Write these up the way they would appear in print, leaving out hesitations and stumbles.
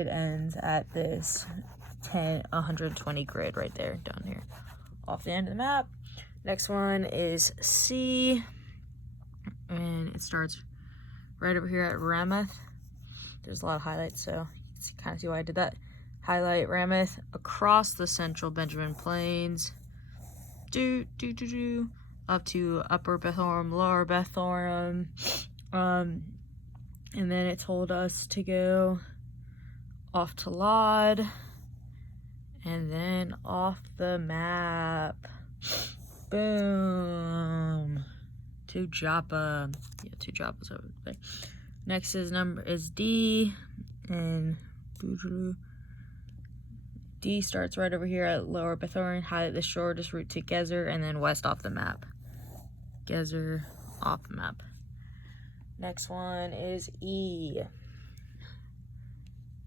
It ends at this 120 grid right there, down here, off the end of the map. Next one is C, and it starts right over here at Ramoth. There's a lot of highlights, so you can kind of see why I did that. Highlight Ramoth across the central Benjamin Plains, up to Upper Bethoram, Lower Bethoram, and then it told us to go off to Lod, and then off the map, boom, to Joppa. Yeah, to Joppa's over there. Next is D, and D starts right over here at Lower Bethoran. Highlight the shortest route to Gezer, and then west off the map. Gezer off the map. Next one is E.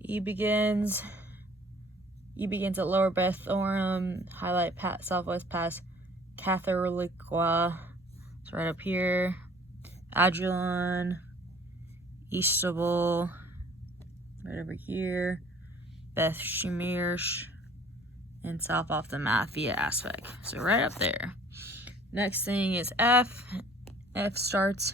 E begins at Lower Bethoram. Highlight Southwest Pass, Catholicua. It's right up here. Adullon, Eastable, right over here. Beth Shemesh, and south off the map via Aspect. So right up there. Next thing is F. F starts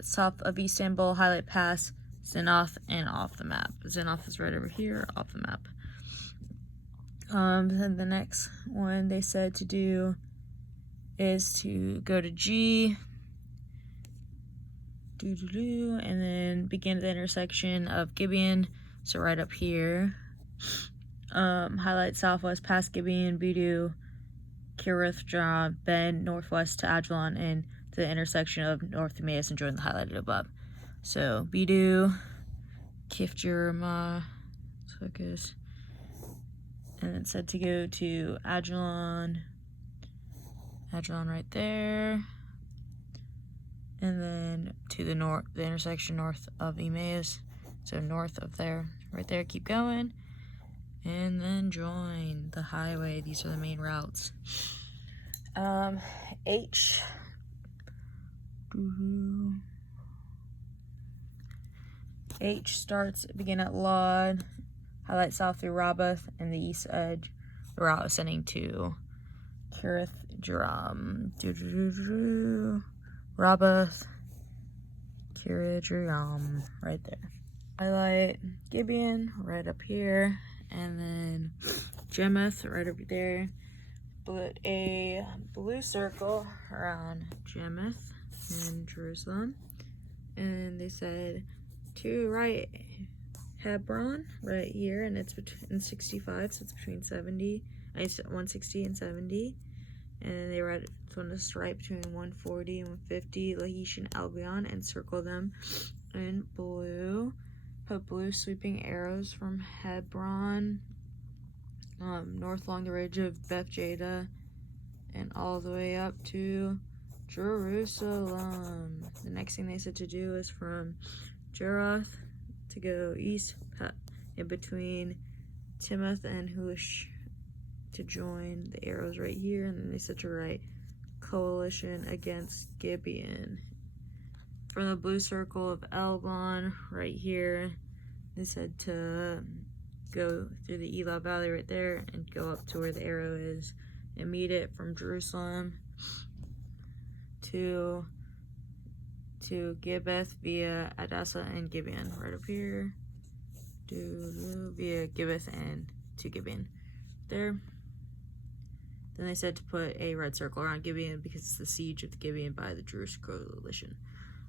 south of Istanbul, highlight Pass, Zinoth, and off the map. Zinoth is right over here, off the map. Then the next one they said to do is to go to G, and then begin at the intersection of Gibeon. So right up here. Highlight Southwest past Gibeon, Bidu, Kirith, bend northwest to Adullon, and to the intersection of North Emmaus, and join the highlighted above. So Bidu, Kifjurma, focus, and it said to go to Adullon right there, and then to the north, the intersection north of Emmaus. So north of there, right there, keep going, and then join the highway. These are the main routes. H. H starts, begin at Lod, highlight south through Rabbath, and the east edge, the route ascending to Kirith Jeram. Rabbath, Kirith Jeram, right there. Highlight Gibeon right up here, and then Jemoth right over there. Put a blue circle around Jemoth in Jerusalem, and they said to right Hebron right here, and it's between 65, so it's between 160 and 70. And then they write on the stripe between 140 and 150, Lachish and Albion, and circle them in blue. Put blue sweeping arrows from Hebron north along the ridge of Beth Jada and all the way up to Jerusalem. The next thing they said to do is from Jeroth to go east in between Timoth and Hush to join the arrows right here, and then they said to write coalition against Gibeon. From the blue circle of Elgon right here, they said to go through the Elah Valley right there and go up to where the arrow is and meet it from Jerusalem to Gibbeth via Adasa and Gibeon right up here, via Gibbeth and to Gibeon there. Then they said to put a red circle around Gibeon because it's the siege of Gibeon by the Jewish coalition.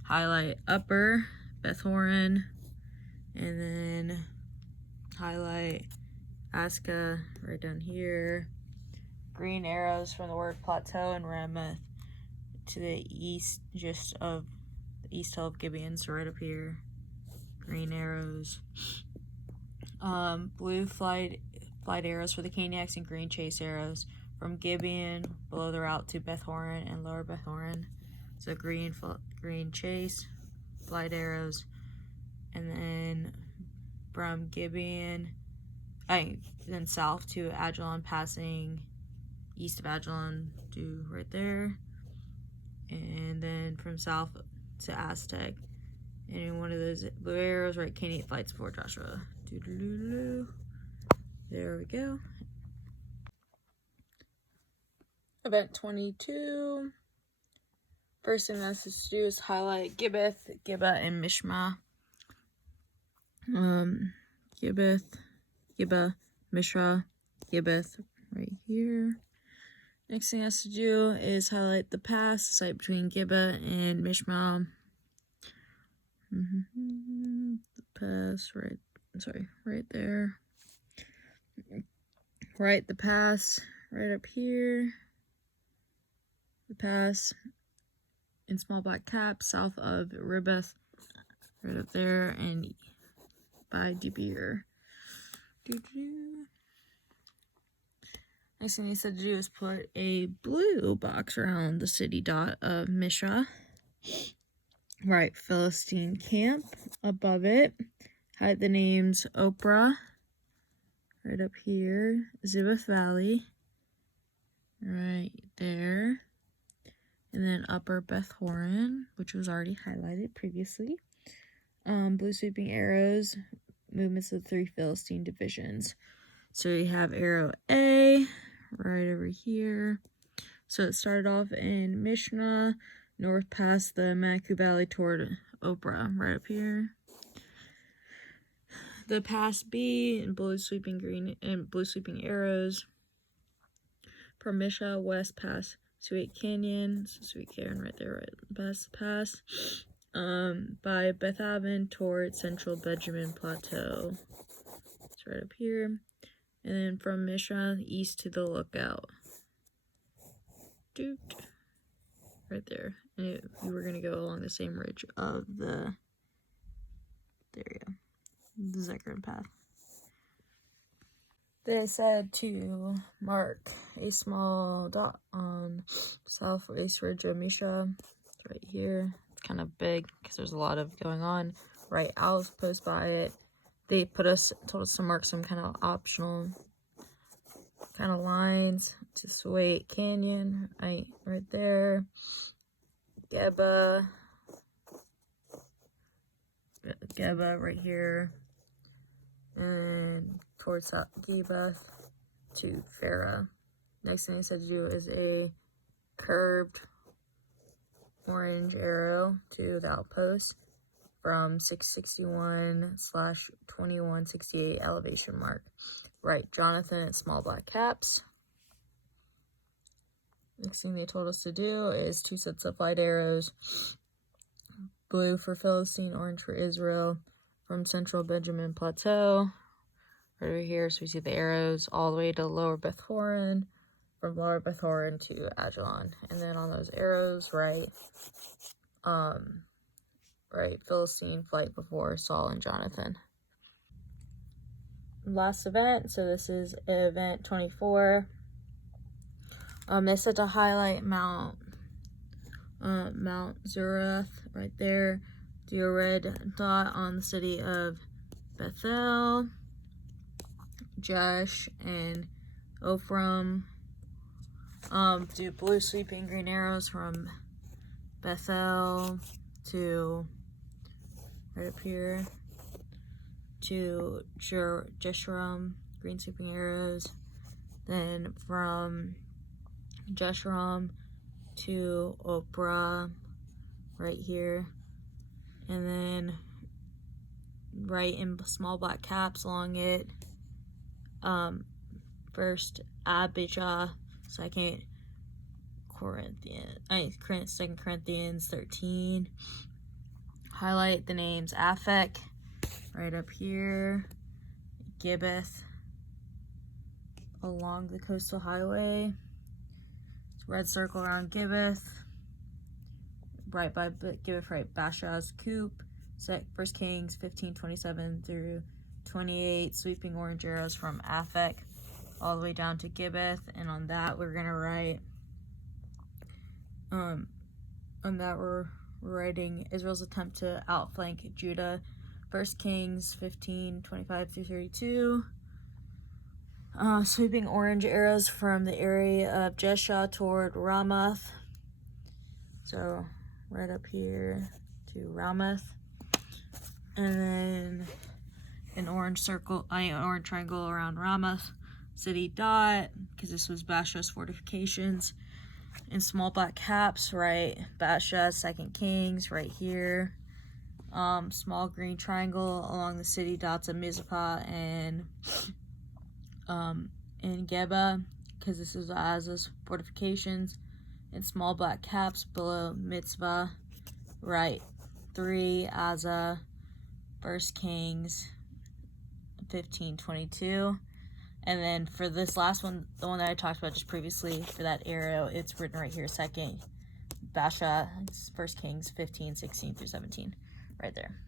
Highlight Upper Beth-horon, and then highlight Aska right down here. Green arrows from the word plateau and Ramoth to the east, just of the east hill of Gibeon, so right up here. Green arrows. Blue flight arrows for the Canaanites and green chase arrows from Gibeon below the route to Beth-horon and Lower Beth-horon. So green chase, flight arrows, and then from Gibeon, then south to Adullon, passing east of Adullon to right there, and then from south to Aztec. And one of those blue arrows, right, Canaanite flights before Joshua. There we go. Event 22. First thing that's to do is highlight Gibbeth, Gibbah, and Mishma. Gibbeth, Gibbah, Mishra, Gibbeth, right here. Next thing has to do is highlight the pass, the site between Gibbah and Mishma. The pass, right there. Right, the pass, right up here. The pass in small black caps south of Ribbeth, right up there, and by De Beer. Next thing he said to do is put a blue box around the city dot of Mishra. Right, Philistine camp above it. Hide the names Oprah, right up here. Zibbeth Valley, right there. And then Upper Beth Horon, which was already highlighted previously. Blue sweeping arrows, movements of 3 Philistine divisions. So you have arrow A right over here. So it started off in Mishnah, north past the Manikou Valley toward Oprah, right up here. The pass B and blue sweeping green and blue sweeping arrows from Misha west past Sweet Canyon, so Sweet Canyon right there, right past the pass. By Beth Aven toward Central Benjamin Plateau. It's right up here. And then from Misha east to the lookout. Right there. And we were going to go along the same ridge of the, there you go, the Zekron path. They said to mark a small dot on southwest ridge of Misha. It's right here. It's kind of big because there's a lot of going on. Right outpost by it. They told us to mark some kind of optional kind of lines to Sweet Canyon, right there. Geba right here, and towards Geba to Farah. Next thing I said to do is a curved orange arrow to the outpost from 661/2168 elevation mark. Right, Jonathan at small black caps. Next thing they told us to do is 2 sets of light arrows. Blue for Philistine, orange for Israel, from Central Benjamin Plateau. Right over here, so we see the arrows all the way to Lower Beth Horon, from Lower Beth Horon to Ajalon. And then on those arrows, right, Philistine flight before Saul and Jonathan. Last event, so this is event 24. They said to highlight Mount Zurath right there. Do a red dot on the city of Bethel, Josh, and Ophram. Do blue sweeping green arrows from Bethel to right up here to Jeshurun, green sweeping arrows. Then from Jeshurun to Oprah, right here. And then right in small black caps along it. First Abijah, Second Corinthians 13. Highlight the names Aphek, right up here. Gibbeth, along the coastal highway. Red circle around Gibbeth. Right by Gibbeth, right Bashaz Coop. 1 Kings 15:27 through 28. Sweeping orange arrows from Aphek all the way down to Gibbeth. And on that we're gonna write we're writing Israel's attempt to outflank Judah. 1 Kings 15:25 through 32. Sweeping orange arrows from the area of Jesha toward Ramath. So right up here to Ramath. And then an orange circle, an orange triangle around Ramoth city dot, because this was Baasha's fortifications. In small black caps, right, Baasha, Second Kings, right here. Small green triangle along the city dots of Mizpah and Geba, because this is Aza's fortifications. In small black caps below Mitzvah, right, 3, Asa, 1 Kings, 15:22. And then for this last one, the one that I talked about just previously, for that arrow, it's written right here, 2nd Baasha, 1 Kings 15:16 through 17, right there.